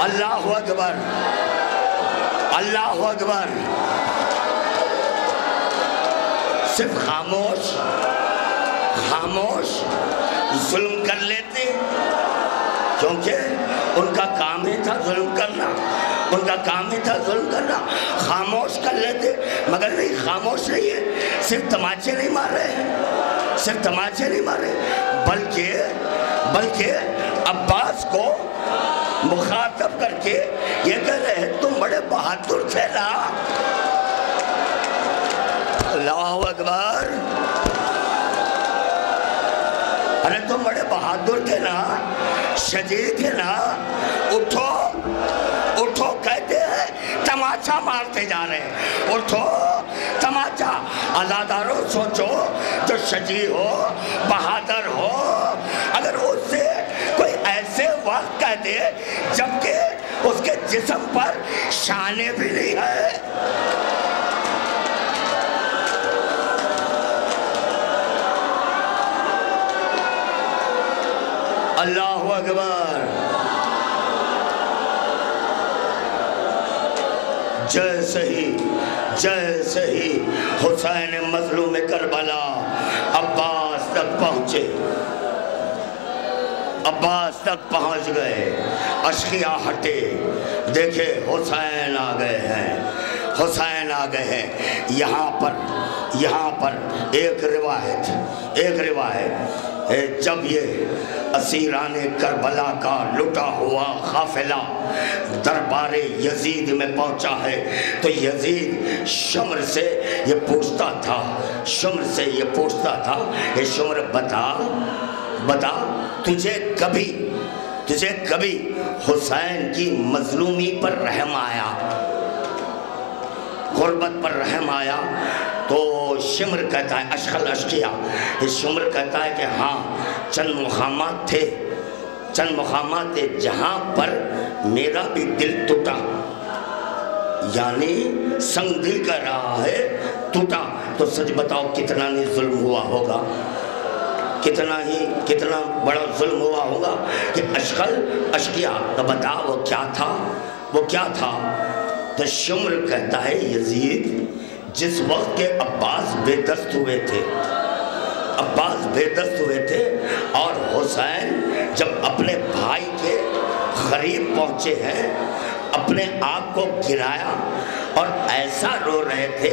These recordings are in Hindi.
अल्लाह अकबर, अल्लाह अकबर। सिर्फ खामोश खामोश जुल्म कर लेते, क्योंकि उनका काम ही था जुल्म करना, उनका काम ही था जुल्म करना। खामोश कर लेते, मगर नहीं, खामोश नहीं है। सिर्फ तमाचे नहीं मार रहे हैं, सिर्फ तमाचे नहीं मार रहे, बल्कि अब्बास को मुखातब करके ये कह रहे हैं तुम बड़े बहादुर थे ना। अल्लाह अकबर। अरे तुम बड़े बहादुर थे ना, शजीद थे ना, उठो उठो कहते हैं, तमाचा मारते जा रहे हैं, उठो तमाचा। अज़ादारों सोचो, जो शजी हो, बहादुर हो, अगर उससे कोई ऐसे वक्त कह दे जबकि उसके जिस्म पर शाने भी नहीं है। अल्लाहु अकबर। जैसे ही हुसैन मजलूम करबला अब्बास तक पहुंचे, अब्बास तक पहुंच गए, अश्किया हटे, देखे हुसैन आ गए हैं, हुसैन आ गए हैं। यहाँ पर एक रिवायत जब ये असीराने करबला का लुटा हुआ काफिला दरबारे यजीद में पहुंचा है, तो यजीद शम्र से ये पूछता था, ये शम्र बता तुझे कभी हुसैन की मजलूमी पर रहम आया, गुर्बत पर रहम आया? तो शिमर कहता है, अशखल अशकिया, शिमर कहता है कि हाँ, चंद मुकामात थे जहाँ पर मेरा भी दिल टूटा, यानी संग दिल कर रहा है, टूटा। तो सच बताओ कितना नहीं जुल्म हुआ होगा, कितना बड़ा जुल्म हुआ होगा कि अशखल अशकिया। तो बता वो क्या था? तो शिमर कहता है, यजीद जिस वक्त के अब्बास बेदस्त हुए थे और हुसैन जब अपने भाई के करीब पहुंचे हैं, अपने आप को गिराया और ऐसा रो रहे थे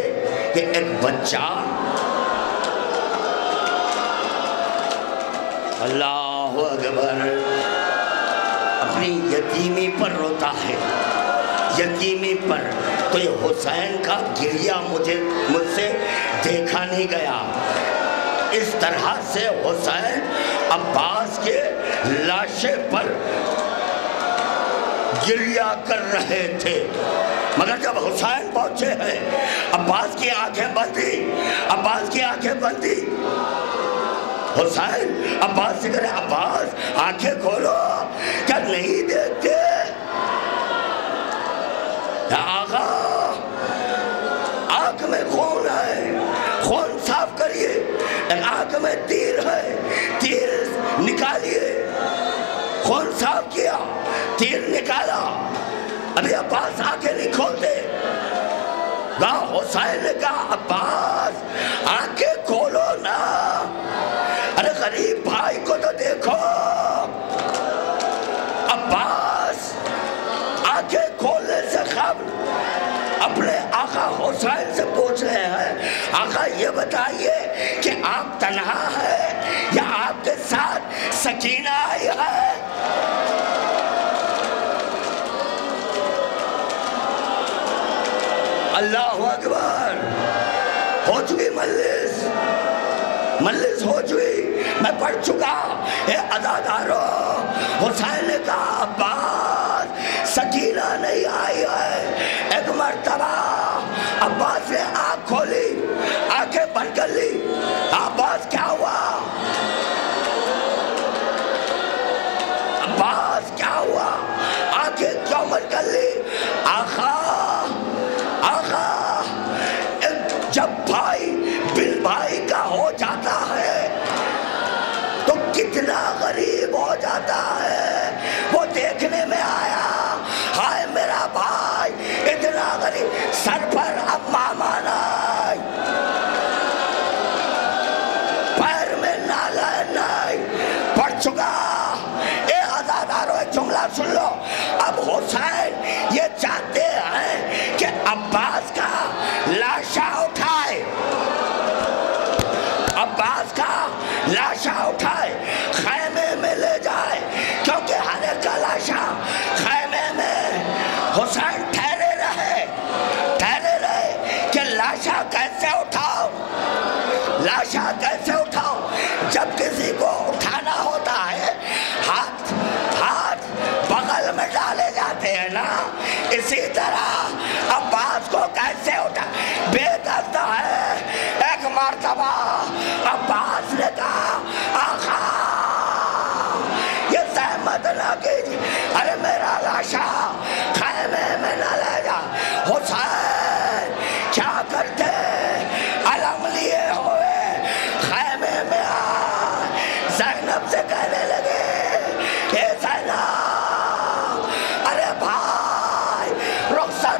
कि एक बच्चा, अल्लाह अकबर, अपनी यतीमी पर रोता है, यतीमी पर। तो ये हुसैन का गिरिया मुझसे देखा नहीं गया। इस तरह से हुसैन अब्बास के लाशे पर गिरिया कर रहे थे, मगर जब हुसैन पहुंचे हैं, अब्बास की आंखें बंदी, हुसैन अब्बास से करे, अब्बास आंखें खोलो, क्या नहीं देखते? आका, आंख में खून है, खून साफ करिए। आंख में तीर है, तीर निकालिए। खून साफ किया, तीर निकाला, अभी अब्बास आंखें नहीं खोलते। हुसैन ने कहा, अब्बास आंखें खोलो ना, अरे गरीब भाई को तो देखो। अब्बास आंखें खोलने से कबल अपने आका हुसैन से पूछ रहे हैं, आका ये बताइए कि आप तन्हा है या आपके साथ सकीना आई है? अल्लाहु अकबर। हो चुकी मजलिस हो चुकी, मैं पढ़ चुका। अदादारो, हुसैन ने कहा, अब्बास सकीना नहीं आई है। एक मर्तबा अब्बास ने आँख खोली, आंखें बंद कर ली। अब्बास क्या हुआ? अब्बास क्या हुआ? आंखें क्यों बंद कर ली? आका, जब भाई बिन भाई का हो जाता है तो कितना गरीब हो जाता है। वो देखने में आया, तेरी सर पर अब मामा नहीं, पैर में नाला नहीं, पड़ चुका। ए आजादारों, एक जुमला सुन लो। अब हुसैन ये चाहते हैं कि अब्बास का लाशा उठाए, अब्बास का लाशा उठाए, खैमे में ले जाए, क्योंकि हर एक का लाशा खैमे में हुसैन ठहरे रहे कि लाशा कैसे उठाओ, लाशा कैसे उठाओ। जब किसी को उठाना होता है हाथ हाथ बगल में डाले जाते हैं ना, इसी तरह अब्बास को कैसे उठा। बेदर्द है। एक मर्तबा अब्बास ने कहा, आका ये सहमत ना कीजिए, अरे मेरा लाशा खैमे में न ले जा। हुसैन क्या करते, अलम लिए हुए खैमे में आए, ज़ैनब से कहने लगे, हे ज़ैनब, अरे भाई रुखसत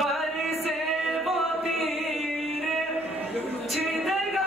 बरसे वो तीर छिदेगा